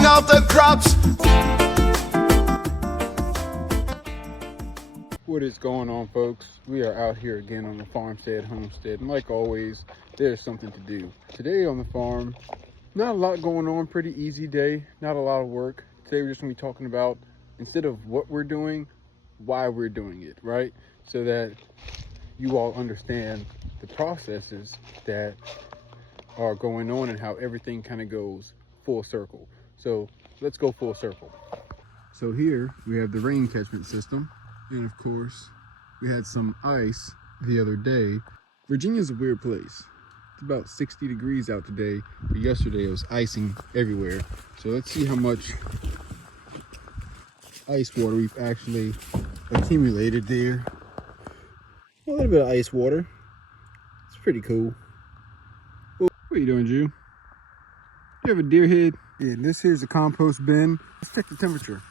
bring out the crops. What is going on, folks? We are out here again on the Farmstead Homestead, and like always, there's something to do. Today on the farm, not a lot going on, pretty easy day, not a lot of work. Today we're just gonna be talking about, instead of what we're doing, why we're doing it, right? So that you all understand the processes that are going on and how everything kind of goes full circle. So let's go full circle. So here we have the rain catchment system. And of course, we had some ice the other day. Virginia's a weird place. It's about 60 degrees out today, but yesterday it was icing everywhere. So let's see how much ice water we've actually accumulated there. A little bit of ice water. It's pretty cool. What are you doing, Jew? You have a deer head? Yeah, this here's a compost bin. Let's check the temperature.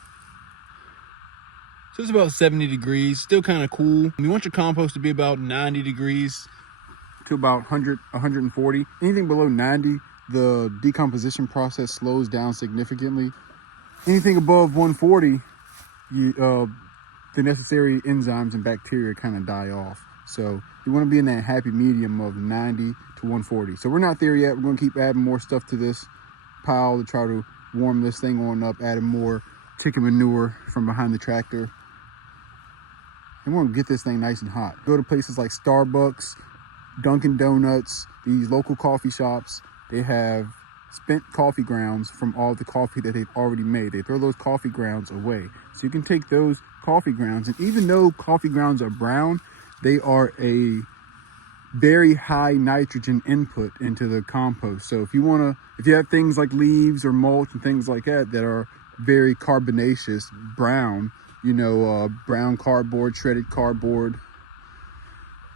So it's about 70 degrees, still kind of cool. You want your compost to be about 90 degrees to about 100, 140. Anything below 90, the decomposition process slows down significantly. Anything above 140, the necessary enzymes and bacteria kind of die off. So you want to be in that happy medium of 90 to 140. So we're not there yet. We're going to keep adding more stuff to this pile to try to warm this thing on up, adding more chicken manure from behind the tractor. And we're gonna get this thing nice and hot. Go to places like Starbucks, Dunkin' Donuts, these local coffee shops. They have spent coffee grounds from all the coffee that they've already made. They throw those coffee grounds away. So you can take those coffee grounds, and even though coffee grounds are brown, they are a very high nitrogen input into the compost. So if you have things like leaves or mulch and things like that that are very carbonaceous, brown, brown cardboard, shredded cardboard.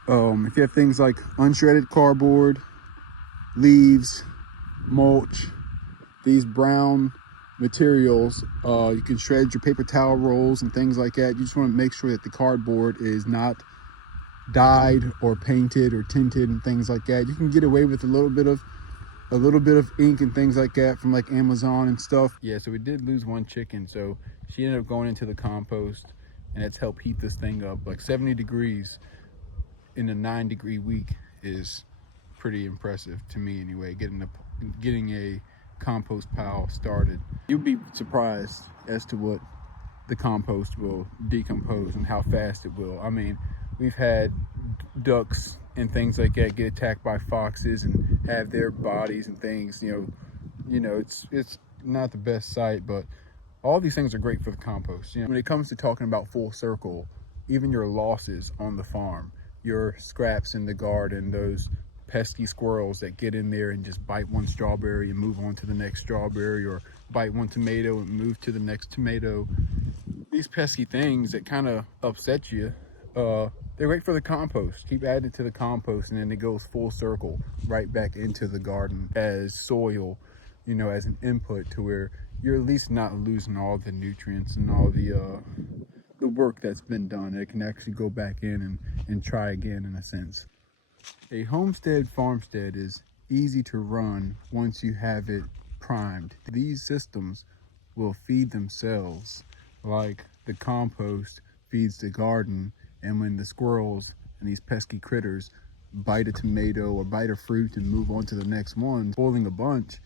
If you have things like unshredded cardboard, leaves, mulch, these brown materials, you can shred your paper towel rolls and things like that. You just want to make sure that the cardboard is not dyed or painted or tinted and things like that. You can get away with a little bit of ink and things like that from like Amazon and stuff. Yeah, so we did lose one chicken, so she ended up going into the compost, and it's helped heat this thing up. Like 70 degrees in a 9-degree week is pretty impressive to me anyway, getting a compost pile started. You'd be surprised as to what the compost will decompose and how fast it will. I mean, we've had ducks and things like that get attacked by foxes and have their bodies and things, it's not the best sight, but all these things are great for the compost. When it comes to talking about full circle, even your losses on the farm, your scraps in the garden, those pesky squirrels that get in there and just bite one strawberry and move on to the next strawberry, or bite one tomato and move to the next tomato, these pesky things that kind of upset you, they're great for the compost. Keep adding it to the compost, and then it goes full circle right back into the garden as soil, as an input, to where you're at least not losing all the nutrients and all the work that's been done. It can actually go back in and try again, in a sense. A homestead farmstead is easy to run once you have it primed. These systems will feed themselves like the compost feeds the garden. And when the squirrels and these pesky critters bite a tomato or bite a fruit and move on to the next one, spoiling a bunch,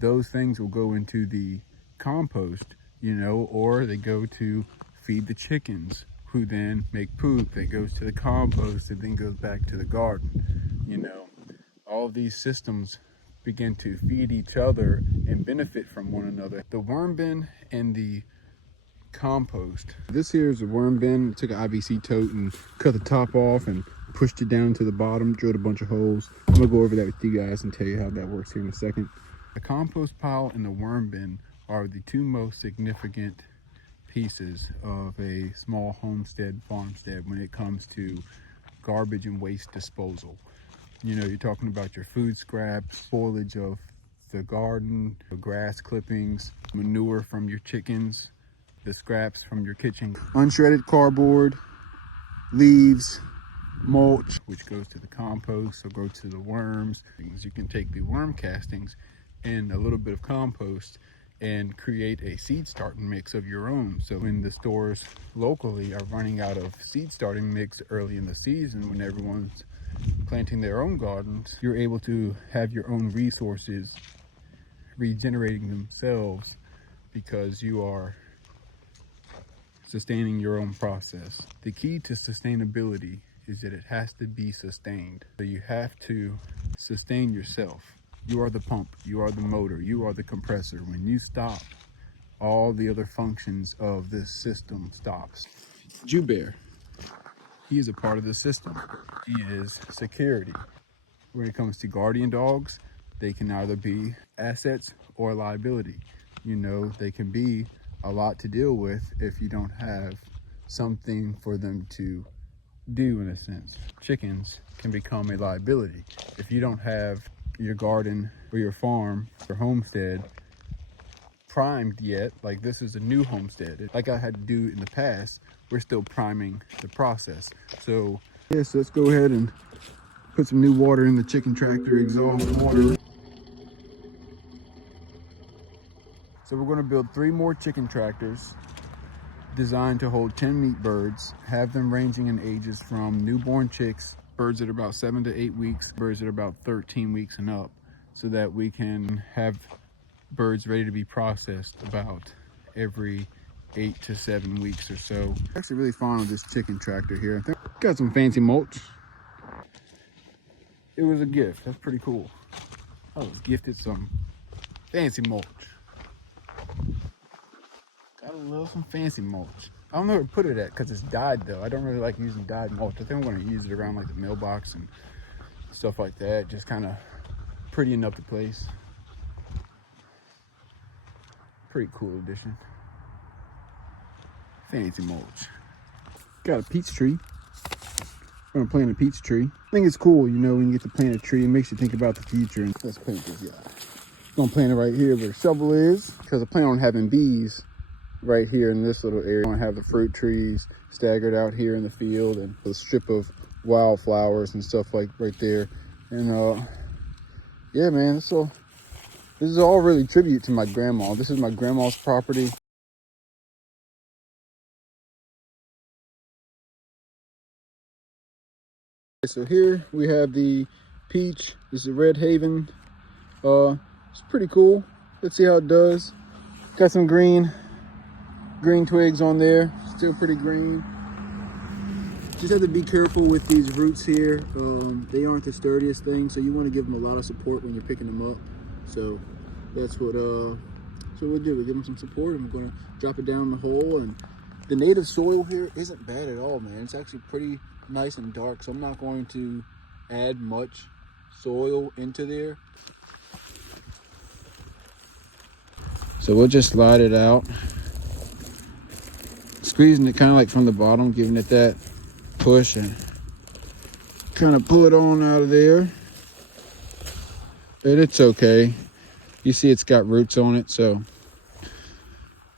those things will go into the compost, or they go to feed the chickens, who then make poop that goes to the compost and then goes back to the garden. All of these systems begin to feed each other and benefit from one another. The worm bin and the compost. This here is a worm bin. I took an IBC tote and cut the top off and pushed it down to the bottom, drilled a bunch of holes. I'm gonna go over that with you guys and tell you how that works here in a second. The compost pile and the worm bin are the two most significant pieces of a small homestead farmstead when it comes to garbage and waste disposal. You're talking about your food scraps, foliage of the garden, the grass clippings, manure from your chickens, the scraps from your kitchen, unshredded cardboard, leaves, mulch, which goes to the compost or go to the worms. You can take the worm castings and a little bit of compost and create a seed starting mix of your own. So when the stores locally are running out of seed starting mix early in the season, when everyone's planting their own gardens, you're able to have your own resources regenerating themselves because you are sustaining your own process. The key to sustainability is that it has to be sustained. So you have to sustain yourself. You are the pump, you are the motor, you are the compressor. When you stop, all the other functions of this system stops. Joubert, he is a part of the system. He is security. When it comes to guardian dogs, they can either be assets or a liability. You know, they can be a lot to deal with if you don't have something for them to do, in a sense. Chickens can become a liability. If you don't have your garden or your farm or homestead primed yet, like this is a new homestead, like I had to do in the past, we're still priming the process. So yes, let's go ahead and put some new water in the chicken tractor exhaust water. So we're going to build 3 more chicken tractors designed to hold 10 meat birds, have them ranging in ages from newborn chicks, birds that are about 7 to 8 weeks, birds that are about 13 weeks and up, so that we can have birds ready to be processed about every 8 to 7 weeks or so. I'm actually really fond of this chicken tractor here. I think got some fancy mulch. It was a gift. That's pretty cool. I was gifted some fancy mulch. Gotta love some fancy mulch. I don't know where to put it at because it's dyed though. I don't really like using dyed mulch. I think I'm going to use it around like the mailbox and stuff like that. Just kind of prettying up the place. Pretty cool addition. Fancy mulch. Got a peach tree. I'm gonna plant a peach tree. I think it's cool, you know, when you get to plant a tree, it makes you think about the future. And let's plant this guy. I'm gonna plant it right here where the shovel is, because I plan on having bees right here in this little area. I'm gonna have the fruit trees staggered out here in the field and a strip of wildflowers and stuff like right there. And yeah, man, so this is all really tribute to my grandma. This is my grandma's property. So here we have the peach. This is Red Haven. It's pretty cool. Let's see how it does. Got some green twigs on there. Still pretty green. Just have to be careful with these roots here. They aren't the sturdiest thing, so you want to give them a lot of support when you're picking them up. So that's what we'll do. We give them some support, and we're going to drop it down the hole. And the native soil here isn't bad at all, man. It's actually pretty nice and dark, so I'm not going to add much soil into there. So we'll just slide it out, squeezing it kind of like from the bottom, giving it that push and kind of pull it on out of there. And it's okay. You see it's got roots on it, so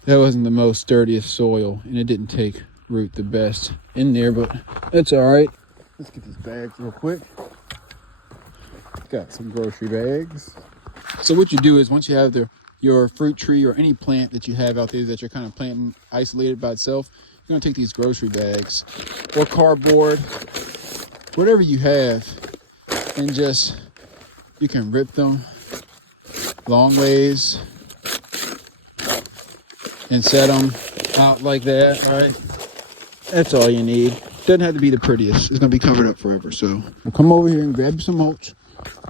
that wasn't the most sturdiest soil, and it didn't take root the best in there, but that's all right. Let's get these bags real quick. Got some grocery bags. So what you do is once you have your fruit tree or any plant that you have out there that you're kind of planting isolated by itself, you're gonna take these grocery bags or cardboard, whatever you have, and just, you can rip them long ways and set them out like that, right? That's all you need. Doesn't have to be the prettiest. It's gonna be covered up forever. So we'll come over here and grab some mulch,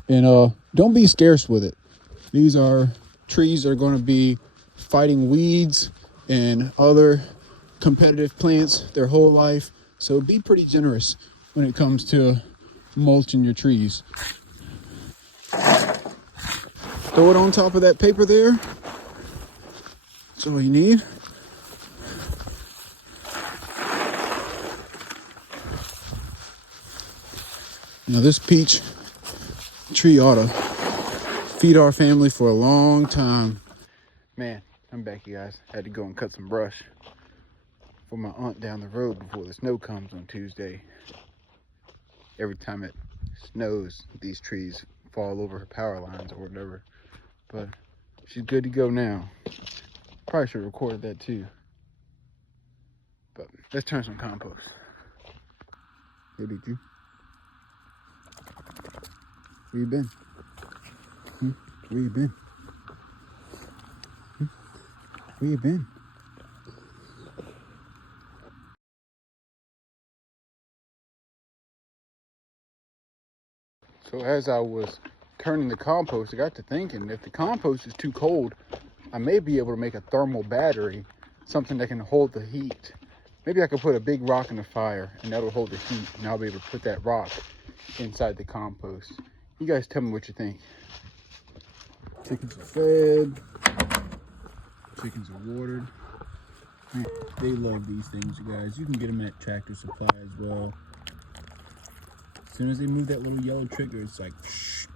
and don't be scarce with it. These are trees that are going to be fighting weeds and other competitive plants their whole life. So be pretty generous when it comes to mulching your trees. Throw it on top of that paper there. That's all you need. Now this peach tree ought to feed our family for a long time. Man, I'm back, you guys. Had to go and cut some brush for my aunt down the road before the snow comes on Tuesday. Every time it snows, these trees fall over her power lines or whatever. But she's good to go now. Probably should have recorded that too. But let's turn some compost. Hey, Big G. Where you been? Where you been? Where you been? So as I was turning the compost, I got to thinking, if the compost is too cold, I may be able to make a thermal battery, something that can hold the heat. Maybe I could put a big rock in the fire and that'll hold the heat, and I'll be able to put that rock inside the compost. You guys tell me what you think. Chickens are fed. Chickens are watered. Man, they love these things, you guys. You can get them at Tractor Supply as well. As soon as they move that little yellow trigger, it's like, shh,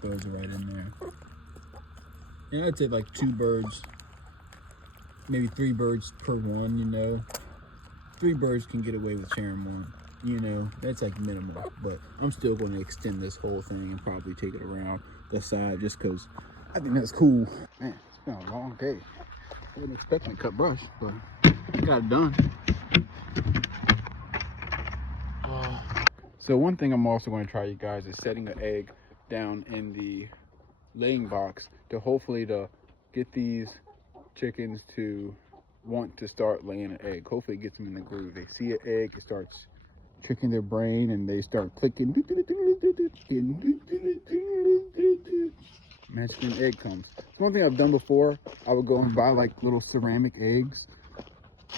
throws it right in there. And I'd say like 2 birds, maybe 3 birds per one, you know. 3 birds can get away with sharing one, you know. That's like minimal, but I'm still going to extend this whole thing and probably take it around the side just because I think that's cool. Man, it's been a long day. I wasn't expecting to cut brush, but got it done. So one thing I'm also going to try, you guys, is setting an egg down in the laying box to hopefully to get these chickens to want to start laying an egg. Hopefully it gets them in the groove. They see an egg, it starts tricking their brain and they start clicking. Magic an egg comes. One thing I've done before, I would go and buy like little ceramic eggs,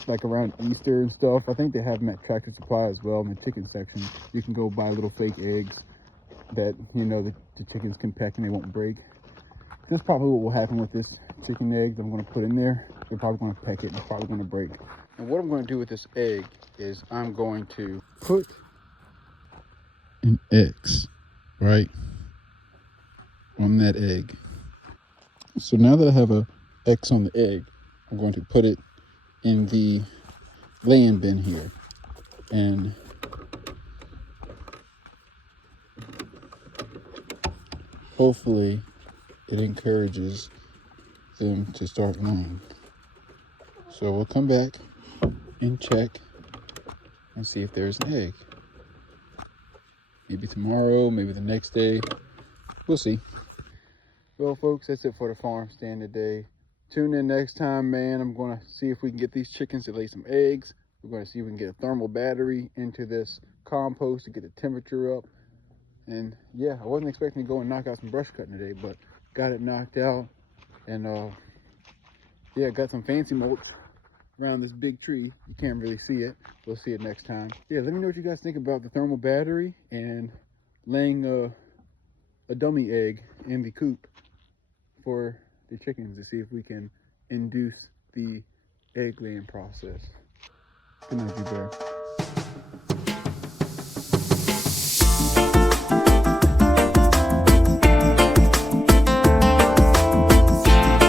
like around Easter and stuff. I think they have them at Tractor Supply as well in the chicken section. You can go buy little fake eggs that, you know, the chickens can peck and they won't break. That's probably what will happen with this chicken egg that I'm going to put in there. They're probably going to peck it and it's probably going to break. And what I'm going to do with this egg is I'm going to put an X right on that egg. So now that I have a X on the egg, I'm going to put it in the laying bin here. And hopefully it encourages them to start laying. So we'll come back and check and see if there's an egg. Maybe tomorrow, maybe the next day. We'll see. Well, folks, that's it for the farm stand today. Tune in next time, man. I'm going to see if we can get these chickens to lay some eggs. We're going to see if we can get a thermal battery into this compost to get the temperature up. And yeah, I wasn't expecting to go and knock out some brush cutting today, but got it knocked out. And yeah, got some fancy mulch around this big tree. You can't really see it. We'll see it next time. Yeah, let me know what you guys think about the thermal battery and laying a dummy egg in the coop for the chickens to see if we can induce the egg laying process. Good night, you bear.